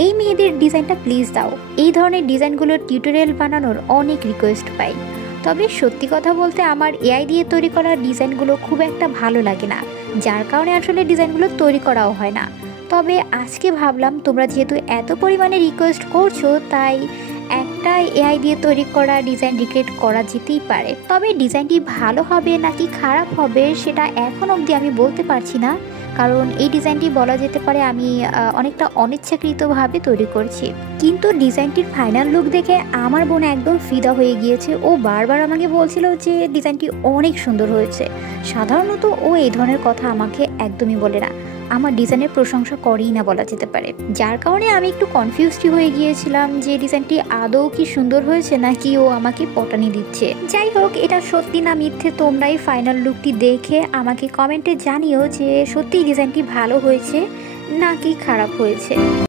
এই মেয়েদের ডিজাইনটা প্লিজ দাও। এই ধরনের ডিজাইনগুলোর টিউটোরিয়াল বানানোর অনেক রিকোয়েস্ট পাই। তবে সত্যি কথা বলতে আমার এআই দিয়ে তৈরি করা ডিজাইনগুলো খুব একটা ভালো লাগে না, যার কারণে আসলে ডিজাইনগুলো তৈরি করাও হয় না। তবে আজকে ভাবলাম তোমরা যেহেতু এত পরিমাণে রিকোয়েস্ট করছো, তাই একটা এআই দিয়ে তৈরি করা ডিজাইন রিক্রিয়েট করা যেতেই পারে। তবে ডিজাইনটি ভালো হবে নাকি খারাপ হবে সেটা এখন অবধি আমি বলতে পারছি না, কারণ এই ডিজাইনটি বলা যেতে পারে আমি অনেকটা অনিচ্ছাকৃতভাবে তৈরি করছি। কিন্তু ডিজাইনটির ফাইনাল লুক দেখে আমার বোন একদম ফিদা হয়ে গিয়েছে। ও বারবার আমাকে বলছিল যে ডিজাইনটি অনেক সুন্দর হয়েছে। সাধারণত ও এই ধরনের কথা আমাকে একদমই বলে না, আমার ডিজাইনের প্রশংসা করেই না বলা যেতে পারে, যার কারণে আমি একটু কনফিউজড হয়ে গিয়েছিলাম যে ডিজাইনটি আদৌ কি সুন্দর হয়েছে নাকি ও আমাকে পটানি দিচ্ছে। যাই হোক, এটা সত্যি না মিথ্যে তোমরাই ফাইনাল লুকটি দেখে আমাকে কমেন্টে জানিও যে সত্যি ডিজাইনটি ভালো হয়েছে নাকি খারাপ হয়েছে।